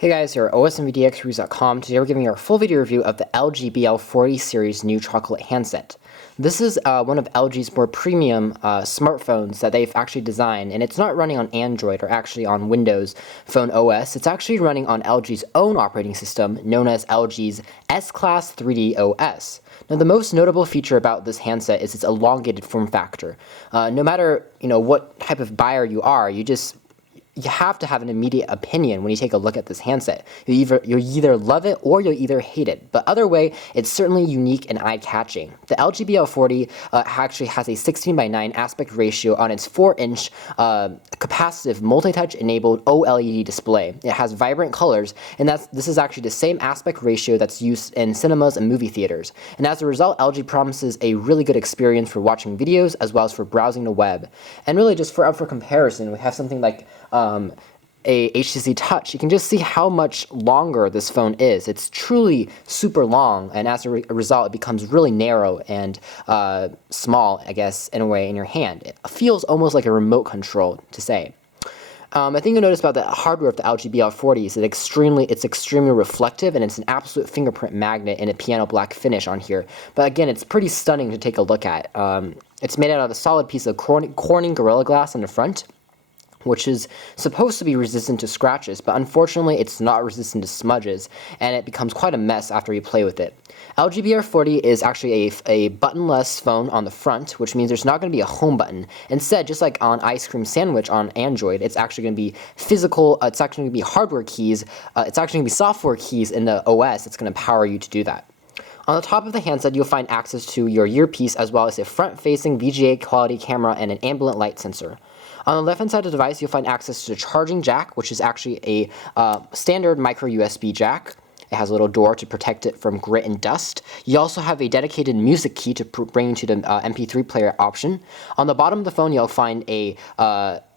Hey guys, here at osmvdxreviews.com. Today we're giving you our full video review of the LG BL40 series new chocolate handset. This is one of LG's more premium smartphones that they've actually designed, and it's not running on Android or actually on Windows Phone OS. It's actually running on LG's own operating system, known as LG's S-Class 3D OS. Now, the most notable feature about this handset is its elongated form factor. No matter what type of buyer you are, you have to have an immediate opinion when you take a look at this handset. You'll either love it or you'll either hate it. But either way, it's certainly unique and eye-catching. The LG BL40 actually has a 16:9 aspect ratio on its 4-inch capacitive multi-touch enabled OLED display. It has vibrant colors, and this is actually the same aspect ratio that's used in cinemas and movie theaters. And as a result, LG promises a really good experience for watching videos as well as for browsing the web. And really, just for comparison, we have something like a HTC Touch. You can just see how much longer this phone is. It's truly super long, and as a result, it becomes really narrow and small, I guess, in a way, in your hand. It feels almost like a remote control, to say. I think you'll notice about the hardware of the LG BL40 is it's extremely reflective, and it's an absolute fingerprint magnet in a piano black finish on here. But again, it's pretty stunning to take a look at. It's made out of a solid piece of Corning Gorilla Glass on the front, which is supposed to be resistant to scratches, but unfortunately it's not resistant to smudges, and it becomes quite a mess after you play with it. LG BL40 is actually a buttonless phone on the front, which means there's not going to be a home button. Instead, just like on Ice Cream Sandwich on Android, it's actually going to be physical, it's actually going to be hardware keys, it's actually going to be software keys in the OS that's going to power you to do that. On the top of the handset, you'll find access to your earpiece as well as a front-facing VGA quality camera and an ambient light sensor. On the left-hand side of the device, you'll find access to the charging jack, which is actually a standard micro USB jack. It has a little door to protect it from grit and dust. You also have a dedicated music key to bring you to the MP3 player option. On the bottom of the phone, you'll find a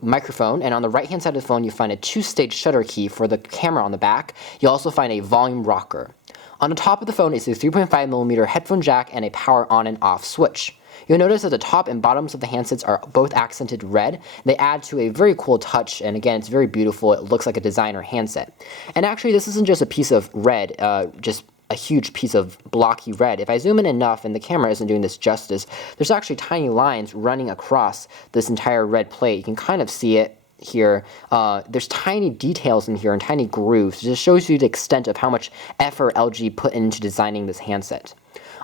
microphone, and on the right-hand side of the phone, you'll find a 2-stage shutter key for the camera on the back. You'll also find a volume rocker. On the top of the phone is a 3.5mm headphone jack and a power on and off switch. You'll notice that the top and bottoms of the handsets are both accented red. They add to a very cool touch, and again, it's very beautiful. It looks like a designer handset. And actually, this isn't just a piece of red, just a huge piece of blocky red. If I zoom in enough, and the camera isn't doing this justice, there's actually tiny lines running across this entire red plate. You can kind of see it here. There's tiny details in here and tiny grooves. It just shows you the extent of how much effort LG put into designing this handset.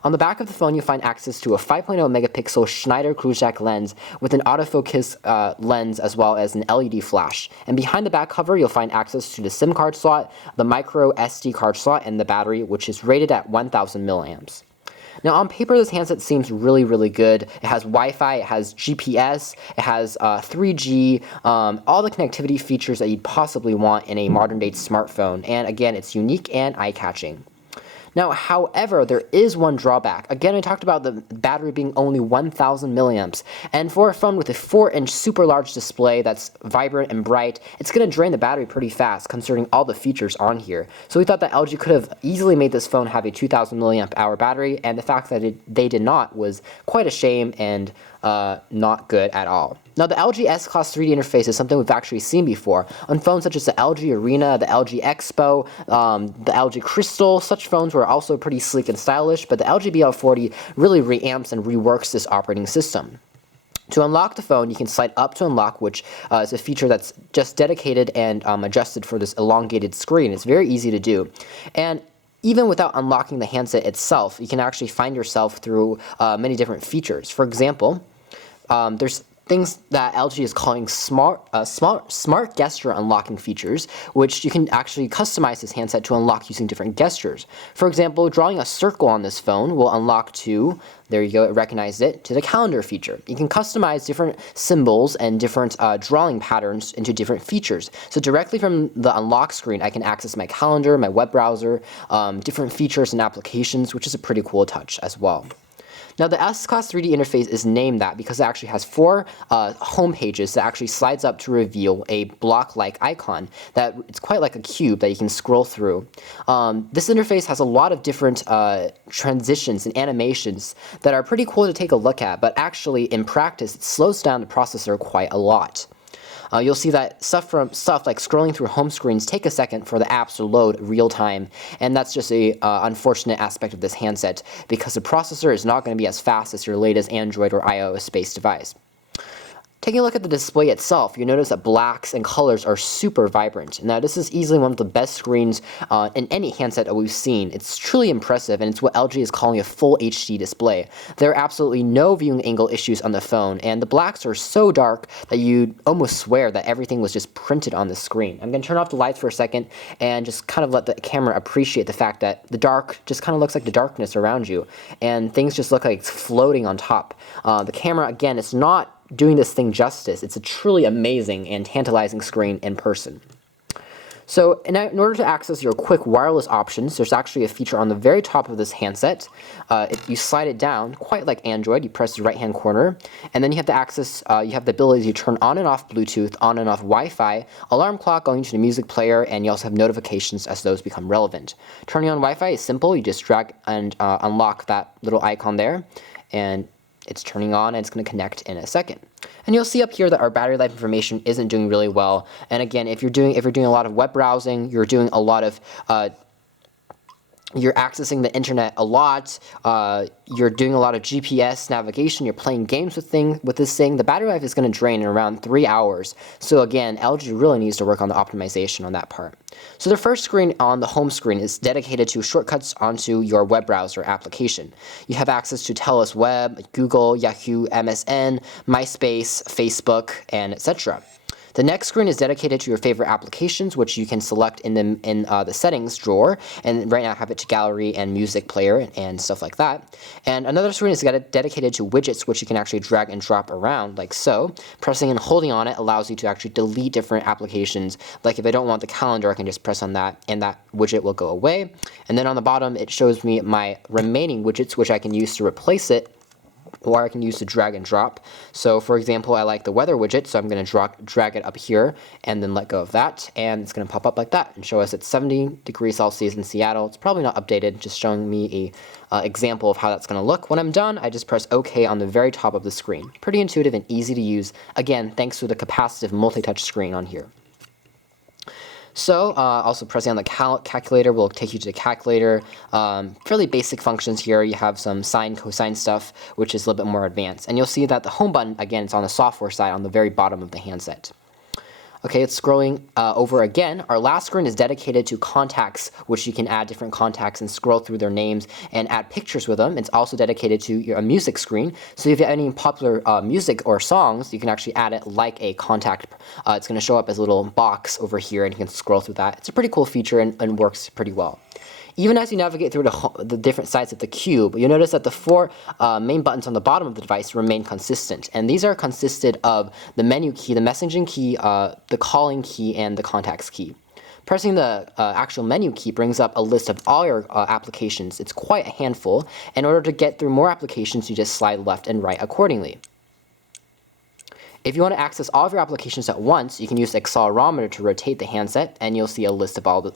On the back of the phone, you'll find access to a 5.0 megapixel Schneider Kruzak lens with an autofocus lens as well as an LED flash. And behind the back cover, you'll find access to the SIM card slot, the micro SD card slot, and the battery, which is rated at 1000 milliamps. Now, on paper, this handset seems really, really good. It has Wi-Fi, it has GPS, it has 3G, all the connectivity features that you'd possibly want in a modern-day smartphone. And again, it's unique and eye-catching. Now, however, there is one drawback. Again, I talked about the battery being only 1000 milliamps, and for a phone with a 4-inch super large display that's vibrant and bright, it's going to drain the battery pretty fast considering all the features on here. So we thought that LG could have easily made this phone have a 2000 milliamp hour battery, and the fact that they did not was quite a shame and not good at all. Now, the LG S-Class 3D interface is something we've actually seen before on phones such as the LG Arena, the LG Expo, the LG Crystal. Such phones were also pretty sleek and stylish, but the LG BL40 really reamps and reworks this operating system. To unlock the phone, you can slide up to unlock, which is a feature that's just dedicated and adjusted for this elongated screen. It's very easy to do. And even without unlocking the handset itself, you can actually find yourself through many different features. For example, there's things that LG is calling smart gesture unlocking features, which you can actually customize this handset to unlock using different gestures. For example, drawing a circle on this phone will unlock to, there you go, it recognized it, to the calendar feature. You can customize different symbols and different drawing patterns into different features. So directly from the unlock screen, I can access my calendar, my web browser, different features and applications, which is a pretty cool touch as well. Now, the S-Class 3D interface is named that because it actually has 4 home pages that actually slides up to reveal a block-like icon that it's quite like a cube that you can scroll through. This interface has a lot of different transitions and animations that are pretty cool to take a look at, but actually in practice it slows down the processor quite a lot. You'll see that stuff like scrolling through home screens take a second for the apps to load real time, and that's just a unfortunate aspect of this handset because the processor is not going to be as fast as your latest Android or iOS-based device. Taking a look at the display itself, you notice that blacks and colors are super vibrant. Now, this is easily one of the best screens in any handset that we've seen. It's truly impressive, and it's what LG is calling a full HD display. There are absolutely no viewing angle issues on the phone, and the blacks are so dark that you'd almost swear that everything was just printed on the screen. I'm going to turn off the lights for a second and just kind of let the camera appreciate the fact that the dark just kind of looks like the darkness around you, and things just look like it's floating on top. The camera, again, is not doing this thing justice. It's a truly amazing and tantalizing screen in person. So in order to access your quick wireless options, there's actually a feature on the very top of this handset. You slide it down, quite like Android. You press the right-hand corner, and then you have the access. You have the ability to turn on and off Bluetooth, on and off Wi-Fi, alarm clock going to the music player, and you also have notifications as those become relevant. Turning on Wi-Fi is simple. You just drag and unlock that little icon there, and it's turning on, and it's going to connect in a second. And you'll see up here that our battery life information isn't doing really well. And again, if you're doing a lot of web browsing, you're doing a lot of you're accessing the internet a lot, you're doing a lot of GPS navigation, you're playing games with this thing, the battery life is going to drain in around 3 hours. So again, LG really needs to work on the optimization on that part. So the first screen on the home screen is dedicated to shortcuts onto your web browser application. You have access to TELUS Web, Google, Yahoo, MSN, MySpace, Facebook, and etc. The next screen is dedicated to your favorite applications, which you can select in the settings drawer, and right now I have it to gallery and music player and stuff like that. And another screen is dedicated to widgets, which you can actually drag and drop around like so. Pressing and holding on it allows you to actually delete different applications. Like if I don't want the calendar, I can just press on that and that widget will go away. And then on the bottom, it shows me my remaining widgets, which I can use to replace it, or I can use to drag and drop. So for example, I like the weather widget, so I'm going to drag it up here and then let go of that, and it's going to pop up like that and show us it's 70 degrees Celsius in Seattle. It's probably not updated, just showing me a example of how that's going to look. When I'm done, I just press OK on the very top of the screen. Pretty intuitive and easy to use, again, thanks to the capacitive multi-touch screen on here. So also pressing on the calculator will take you to the calculator. Fairly basic functions here. You have some sine, cosine stuff, which is a little bit more advanced. And you'll see that the home button, again, it's on the software side on the very bottom of the handset. Okay, it's scrolling over again. Our last screen is dedicated to contacts, which you can add different contacts and scroll through their names and add pictures with them. It's also dedicated to your music screen. So if you have any popular music or songs, you can actually add it like a contact. It's going to show up as a little box over here, and you can scroll through that. It's a pretty cool feature and works pretty well. Even as you navigate through the different sides of the cube, you'll notice that the 4 main buttons on the bottom of the device remain consistent. And these are consisted of the menu key, the messaging key, the calling key, and the contacts key. Pressing the actual menu key brings up a list of all your applications. It's quite a handful. In order to get through more applications, you just slide left and right accordingly. If you want to access all of your applications at once, you can use the accelerometer to rotate the handset, and you'll see a list of all the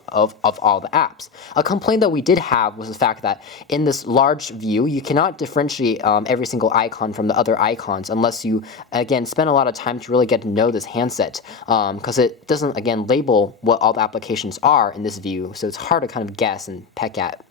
apps. A complaint that we did have was the fact that in this large view, you cannot differentiate every single icon from the other icons unless you, again, spend a lot of time to really get to know this handset, because it doesn't, again, label what all the applications are in this view, so it's hard to kind of guess and peck at.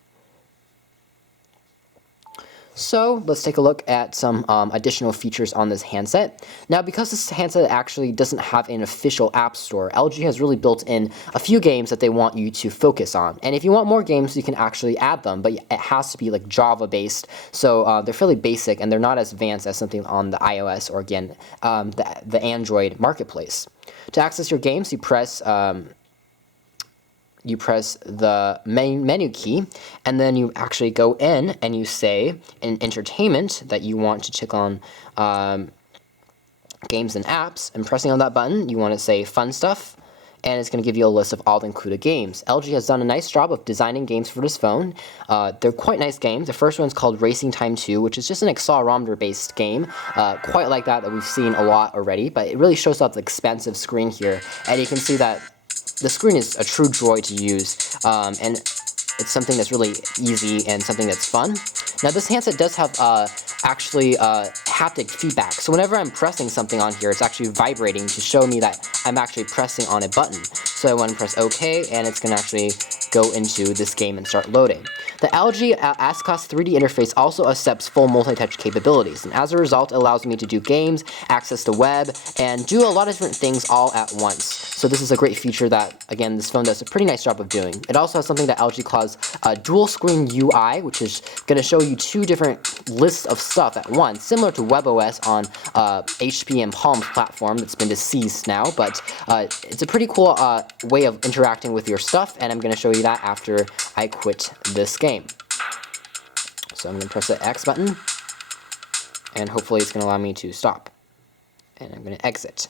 So let's take a look at some additional features on this handset. Now, because this handset actually doesn't have an official app store, LG has really built in a few games that they want you to focus on. And if you want more games, you can actually add them, but it has to be like Java based. So they're fairly basic, and they're not as advanced as something on the iOS or, again, the Android marketplace. To access your games, you press the main menu key, and then you actually go in and you say in entertainment that you want to check on games and apps, and pressing on that button you want to say fun stuff, and it's going to give you a list of all the included games. LG has done a nice job of designing games for this phone. They're quite nice games. The first one's called Racing Time 2, which is just an accelerometer based game, quite like that we've seen a lot already, but it really shows off the expansive screen here, and you can see that the screen is a true joy to use, and it's something that's really easy and something that's fun. Now this handset does have actually haptic feedback, so whenever I'm pressing something on here, it's actually vibrating to show me that I'm actually pressing on a button. So I want to press OK, and it's going to actually go into this game and start loading. The LG ASCOS 3D interface also accepts full multi-touch capabilities, and as a result, it allows me to do games, access the web, and do a lot of different things all at once. So this is a great feature that, again, this phone does a pretty nice job of doing. It also has something that LG calls dual screen UI, which is going to show you two different lists of stuff at once, similar to WebOS on HP and Palm's platform that's been deceased now, but it's a pretty cool way of interacting with your stuff, and I'm going to show you that after I quit this game. So I'm going to press the X button, and hopefully it's going to allow me to stop. And I'm going to exit.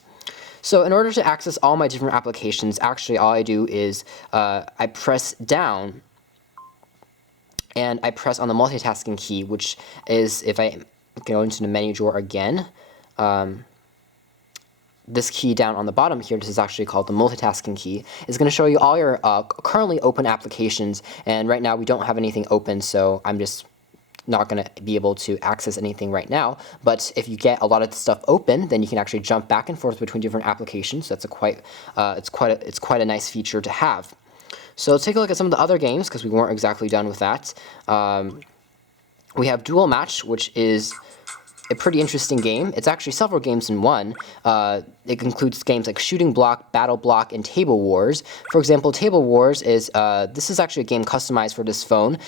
So in order to access all my different applications, actually all I do is I press down, and I press on the multitasking key, which is, if I go into the menu drawer again, this key down on the bottom here, this is actually called the multitasking key, is going to show you all your currently open applications, and right now we don't have anything open, so I'm just not going to be able to access anything right now. But if you get a lot of stuff open, then you can actually jump back and forth between different applications. That's it's quite a nice feature to have. So let's take a look at some of the other games, because we weren't exactly done with that. We have Dual Match, which is a pretty interesting game. It's actually several games in one. It includes games like Shooting Block, Battle Block, and Table Wars. For example, Table Wars is this is actually a game customized for this phone,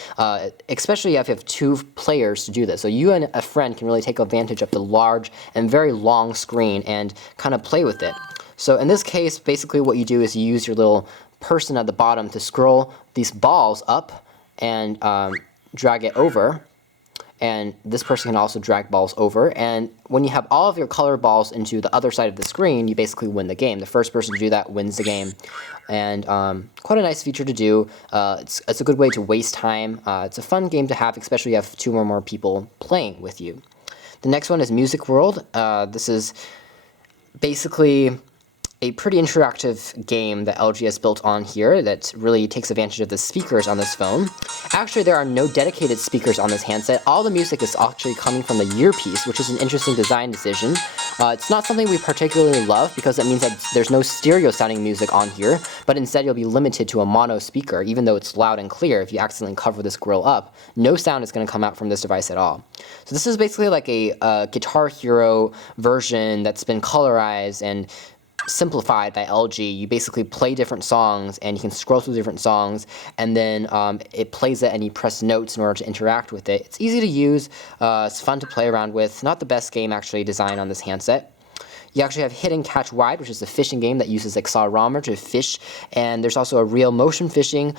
especially if you have two players to do this. So you and a friend can really take advantage of the large and very long screen and kind of play with it. So in this case, basically what you do is you use your little person at the bottom to scroll these balls up and drag it over. And this person can also drag balls over, and when you have all of your color balls into the other side of the screen, you basically win the game. The first person to do that wins the game, and quite a nice feature to do. It's a good way to waste time. It's a fun game to have, especially if you have two or more people playing with you. The next one is Music World. This is basically a pretty interactive game that LG has built on here that really takes advantage of the speakers on this phone. Actually, there are no dedicated speakers on this handset. All the music is actually coming from the earpiece, which is an interesting design decision. It's not something we particularly love, because that means that there's no stereo sounding music on here, but instead you'll be limited to a mono speaker. Even though it's loud and clear, if you accidentally cover this grill up, no sound is going to come out from this device at all. So this is basically like a Guitar Hero version that's been colorized and simplified by LG. You basically play different songs, and you can scroll through different songs, and then it plays it, and you press notes in order to interact with it. It's easy to use, it's fun to play around with. Not the best game actually designed on this handset. You actually have Hit and Catch Wide, which is a fishing game that uses accelerometer to fish, and there's also a real motion fishing.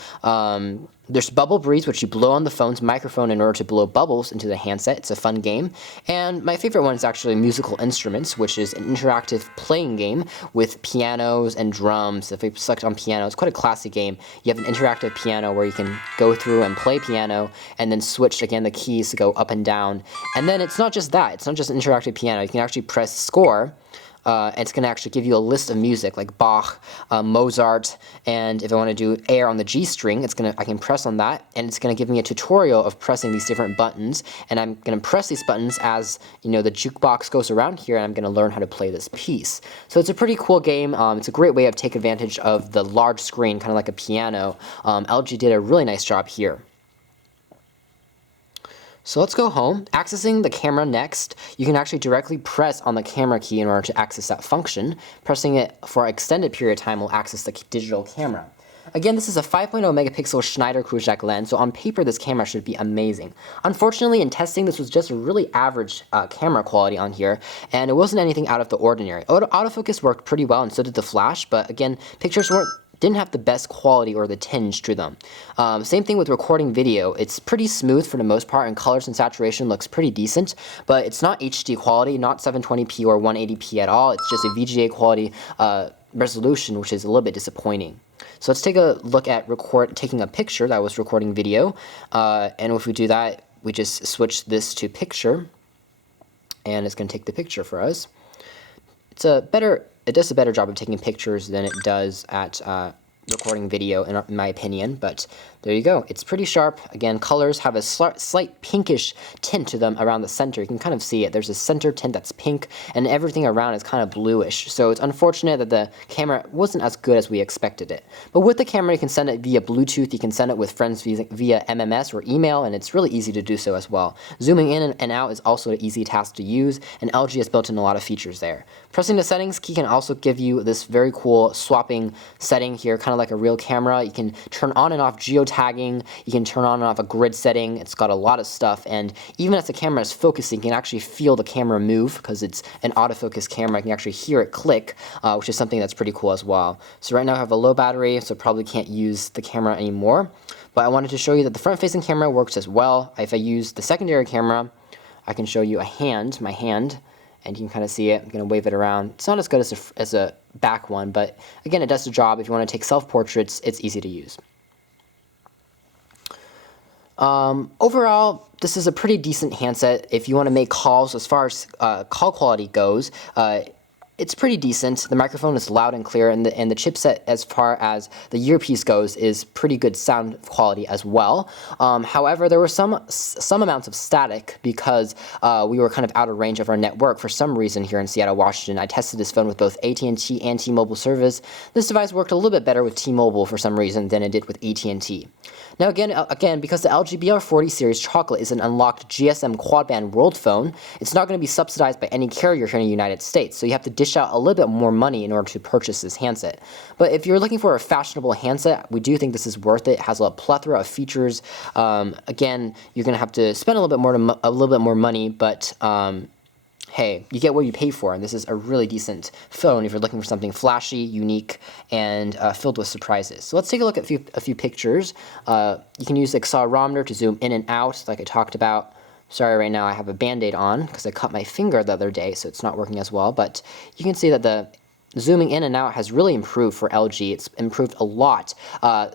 There's Bubble Breeze, which you blow on the phone's microphone in order to blow bubbles into the handset. It's a fun game. And my favorite one is actually Musical Instruments, which is an interactive playing game with pianos and drums. If you select on piano, it's quite a classic game. You have an interactive piano where you can go through and play piano, and then switch, again, the keys to go up and down. And then it's not just that. It's not just an interactive piano. You can actually press score, and it's going to actually give you a list of music like Bach, Mozart, and if I want to do air on the G string, I can press on that, and it's going to give me a tutorial of pressing these different buttons, and I'm going to press these buttons as the jukebox goes around here, and I'm going to learn how to play this piece. So it's a pretty cool game. It's a great way of taking advantage of the large screen, kind of like a piano. LG did a really nice job here. So let's go home. Accessing the camera next, you can actually directly press on the camera key in order to access that function. Pressing it for an extended period of time will access the digital camera. Again, this is a 5.0 megapixel Schneider Kruzak lens, so on paper this camera should be amazing. Unfortunately, in testing, this was just a really average camera quality on here, and it wasn't anything out of the ordinary. Autofocus worked pretty well, and so did the flash, but again, pictures didn't have the best quality or the tinge to them. Same thing with recording video. It's pretty smooth for the most part, and colors and saturation looks pretty decent, but it's not HD quality, not 720p or 180p at all. It's just a VGA quality resolution, which is a little bit disappointing. So let's take a look at taking a picture that was recording video, and if we do that, we just switch this to picture, and it's going to take the picture for us. It does a better job of taking pictures than it does at recording video in my opinion, but there you go. It's pretty sharp. Again, colors have a slight pinkish tint to them around the center. You can kind of see it. There's a center tint that's pink, and everything around is kind of bluish. So it's unfortunate that the camera wasn't as good as we expected it. But with the camera, you can send it via Bluetooth, you can send it with friends via MMS or email, and it's really easy to do so as well. Zooming in and out is also an easy task to use, and LG has built in a lot of features there. Pressing the settings key can also give you this very cool swapping setting here, kind of like a real camera. You can turn on and off geotagging, you can turn on and off a grid setting. It's got a lot of stuff, and even as the camera is focusing, you can actually feel the camera move because it's an autofocus camera. You can actually hear it click, which is something that's pretty cool as well. So right now I have a low battery, so probably can't use the camera anymore, but I wanted to show you that the front-facing camera works as well. If I use the secondary camera, I can show you my hand, and you can kind of see it. I'm going to wave it around. It's not as good as a back one, but again, it does the job. If you want to take self-portraits, it's easy to use. Overall, this is a pretty decent handset. If you want to make calls, as far as call quality goes, it's pretty decent. The microphone is loud and clear, and the chipset, as far as the earpiece goes, is pretty good sound quality as well. However, there were some amounts of static because we were kind of out of range of our network for some reason here in Seattle, Washington. I tested this phone with both AT&T and T-Mobile service. This device worked a little bit better with T-Mobile for some reason than it did with AT&T. Now again, because the LG BL40 series chocolate is an unlocked GSM quad-band world phone, it's not going to be subsidized by any carrier here in the United States, so you have to dish out a little bit more money in order to purchase this handset. But if you're looking for a fashionable handset, we do think this is worth it. It has a plethora of features. Again, you're going to have to spend a little bit more money, but hey, you get what you pay for, and this is a really decent phone if you're looking for something flashy, unique, and filled with surprises. So let's take a look at a few pictures. You can use the accelerometer to zoom in and out, like I talked about. Sorry, right now I have a Band-Aid on because I cut my finger the other day, so it's not working as well. But you can see that the zooming in and out has really improved for LG. It's improved a lot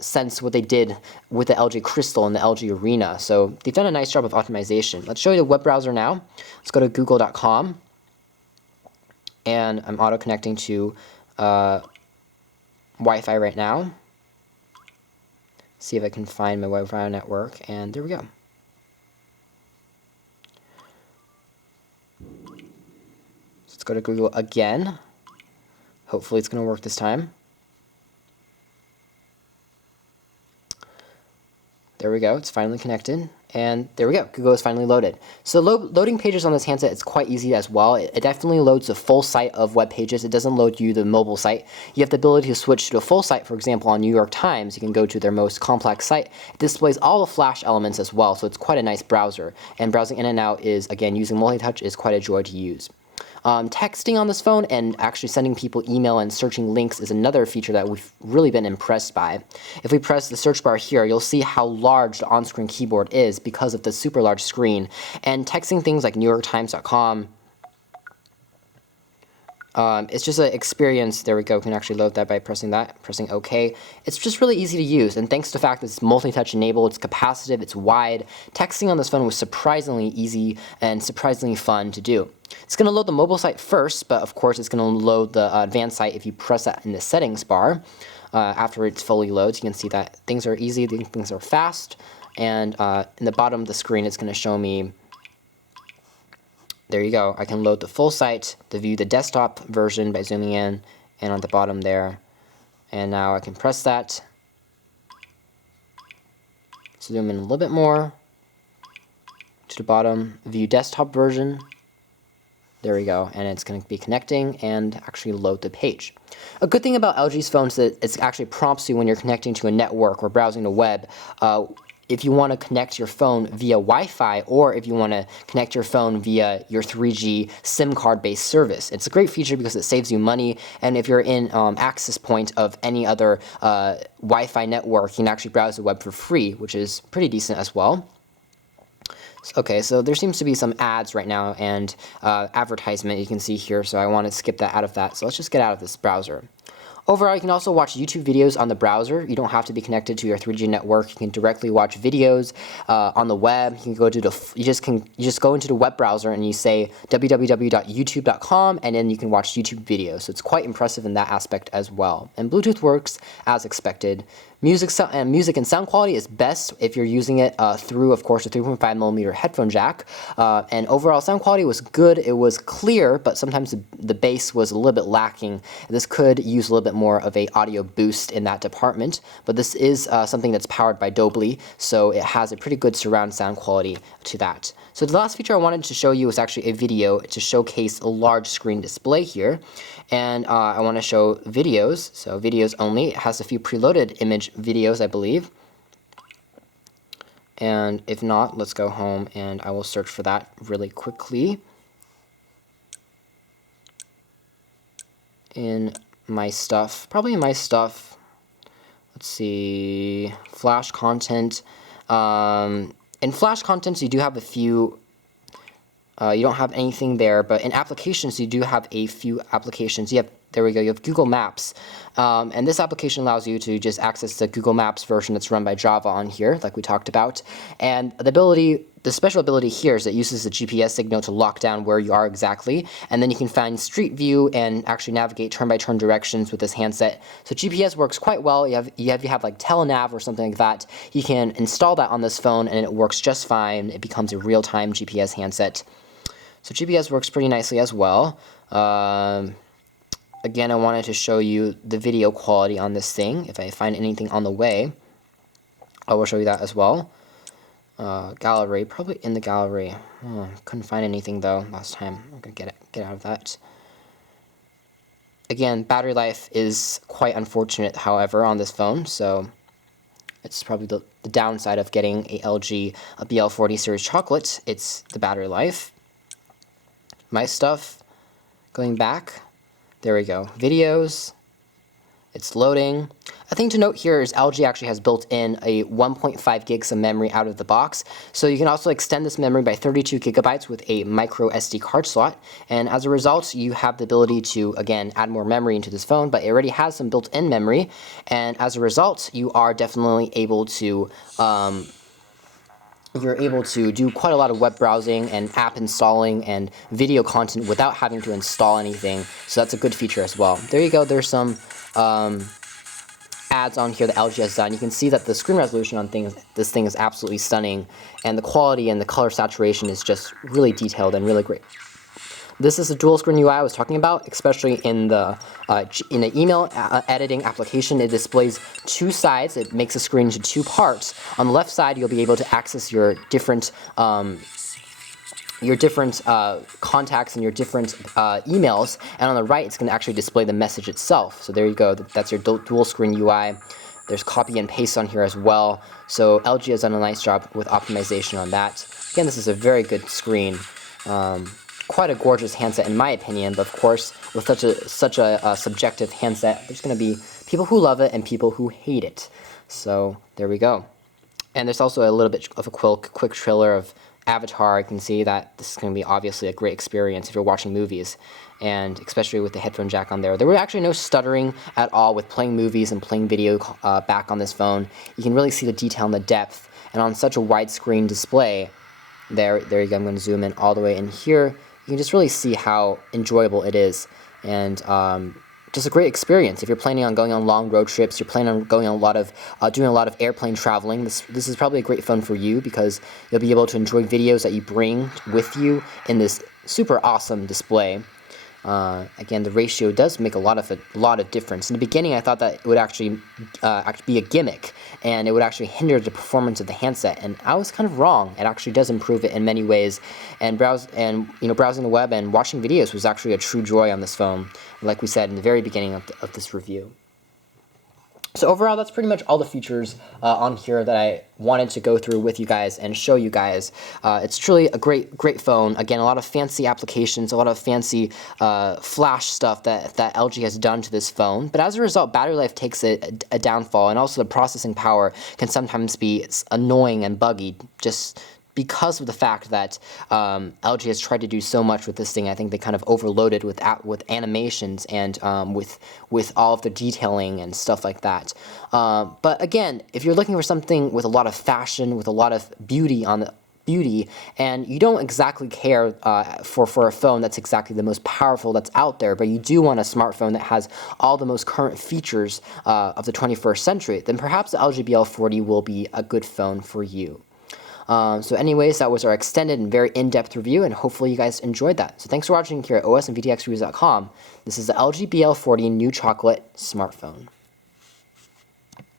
since what they did with the LG Crystal and the LG Arena. So they've done a nice job of optimization. Let's show you the web browser now. Let's go to google.com. And I'm auto-connecting to Wi-Fi right now. See if I can find my Wi-Fi network. And there we go. Let's go to Google again. Hopefully it's going to work this time. There we go, it's finally connected, and there we go, Google is finally loaded. So loading pages on this handset is quite easy as well. It definitely loads the full site of web pages. It doesn't load you the mobile site. You have the ability to switch to a full site. For example, on New York Times, you can go to their most complex site. It displays all the Flash elements as well, so it's quite a nice browser. And browsing in and out is, again, using multi-touch is quite a joy to use. Texting on this phone and actually sending people email and searching links is another feature that we've really been impressed by. If we press the search bar here, you'll see how large the on-screen keyboard is because of the super large screen. And texting things like NewYorkTimes.com, it's just an experience. There we go. We can actually load that by pressing OK. It's just really easy to use, and thanks to the fact that it's multi-touch enabled, it's capacitive, it's wide. Texting on this phone was surprisingly easy and surprisingly fun to do. It's going to load the mobile site first, but of course it's going to load the advanced site if you press that in the settings bar. After it's fully loads, you can see that things are easy, things are fast, and in the bottom of the screen it's going to show me. There you go. I can load the full site to view the desktop version by zooming in, and on the bottom there. And now I can press that. Zoom in a little bit more to the bottom, view desktop version. There we go, and it's going to be connecting and actually load the page. A good thing about LG's phones is that it actually prompts you when you're connecting to a network or browsing the web. If you want to connect your phone via Wi-Fi, or if you want to connect your phone via your 3G SIM card-based service. It's a great feature because it saves you money, and if you're in access point of any other Wi-Fi network, you can actually browse the web for free, which is pretty decent as well. Okay, so there seems to be some ads right now and advertisement you can see here, so I want to skip that out of that. So let's just get out of this browser. Overall, you can also watch YouTube videos on the browser. You don't have to be connected to your 3G network. You can directly watch videos on the web. You can go to you just go into the web browser and you say www.youtube.com, and then you can watch YouTube videos. So it's quite impressive in that aspect as well. And Bluetooth works as expected. Music and sound quality is best if you're using it through, of course, a 3.5mm headphone jack. And overall sound quality was good. It was clear, but sometimes the bass was a little bit lacking. This could use a little bit more of a audio boost in that department. But this is something that's powered by Dolby, so it has a pretty good surround sound quality to that. So the last feature I wanted to show you was actually a video to showcase a large screen display here. And I want to show videos, so videos only. It has a few preloaded image videos, I believe. And if not, let's go home and I will search for that really quickly. In my stuff, probably in my stuff, let's see, Flash content. In Flash contents, you do have a few. You don't have anything there, but in applications, you do have a few applications. There we go, you have Google Maps. And this application allows you to just access the Google Maps version that's run by Java on here, like we talked about. And the special ability here is it uses the GPS signal to lock down where you are exactly. And then you can find Street View and actually navigate turn-by-turn directions with this handset. So GPS works quite well. If you have like Telenav or something like that, you can install that on this phone and it works just fine. It becomes a real-time GPS handset. So GPS works pretty nicely as well. Again, I wanted to show you the video quality on this thing. If I find anything on the way, I will show you that as well. Gallery, probably in the gallery. Couldn't find anything though last time. I'm gonna get out of that. Again, battery life is quite unfortunate, however, on this phone. So it's probably the downside of getting a LG BL40 series chocolate. It's the battery life. My stuff, going back, there we go, videos, it's loading. A thing to note here is LG actually has built in a 1.5 gigs of memory out of the box, so you can also extend this memory by 32 gigabytes with a micro SD card slot, and as a result, you have the ability to, again, add more memory into this phone, but it already has some built-in memory, and as a result, you are definitely able to you're able to do quite a lot of web browsing and app installing and video content without having to install anything, so that's a good feature as well. There you go, there's some ads on here that LG has done. You can see that the screen resolution on this thing is absolutely stunning, and the quality and the color saturation is just really detailed and really great. This is the dual screen UI I was talking about, especially in the email editing application. It displays two sides. It makes the screen into two parts. On the left side, you'll be able to access your different contacts and your different emails, and on the right, it's going to actually display the message itself. So there you go. That's your dual screen UI. There's copy and paste on here as well. So LG has done a nice job with optimization on that. Again, this is a very good screen. Quite a gorgeous handset in my opinion, but of course, with such a subjective handset, there's going to be people who love it and people who hate it. So there we go. And there's also a little bit of a quick trailer of Avatar. You can see that this is going to be obviously a great experience if you're watching movies, and especially with the headphone jack on there. There were actually no stuttering at all with playing movies and playing video back on this phone. You can really see the detail and the depth, and on such a widescreen display, there you go. I'm going to zoom in all the way in here. You can just really see how enjoyable it is, and just a great experience. If you're planning on going on long road trips, you're planning on going on doing a lot of airplane traveling, this is probably a great phone for you, because you'll be able to enjoy videos that you bring with you in this super awesome display. Again, the ratio does make a lot of difference. In the beginning, I thought that it would actually be a gimmick, and it would actually hinder the performance of the handset, and I was kind of wrong. It actually does improve it in many ways, and browsing the web and watching videos was actually a true joy on this phone, like we said in the very beginning of this review. So overall, that's pretty much all the features on here that I wanted to go through with you guys and show you guys. It's truly a great phone. Again, a lot of fancy applications, a lot of fancy flash stuff that LG has done to this phone. But as a result, battery life takes a downfall, and also the processing power can sometimes be annoying and buggy, just because of the fact that LG has tried to do so much with this thing. I think they kind of overloaded with animations and with all of the detailing and stuff like that. But again, if you're looking for something with a lot of fashion, with a lot of beauty, and you don't exactly care for a phone that's exactly the most powerful that's out there, but you do want a smartphone that has all the most current features of the 21st century, then perhaps the LG BL40 will be a good phone for you. So anyways, that was our extended and very in-depth review, and hopefully you guys enjoyed that. So thanks for watching here at osandvtxreviews.com. This is the LG BL40 New Chocolate smartphone.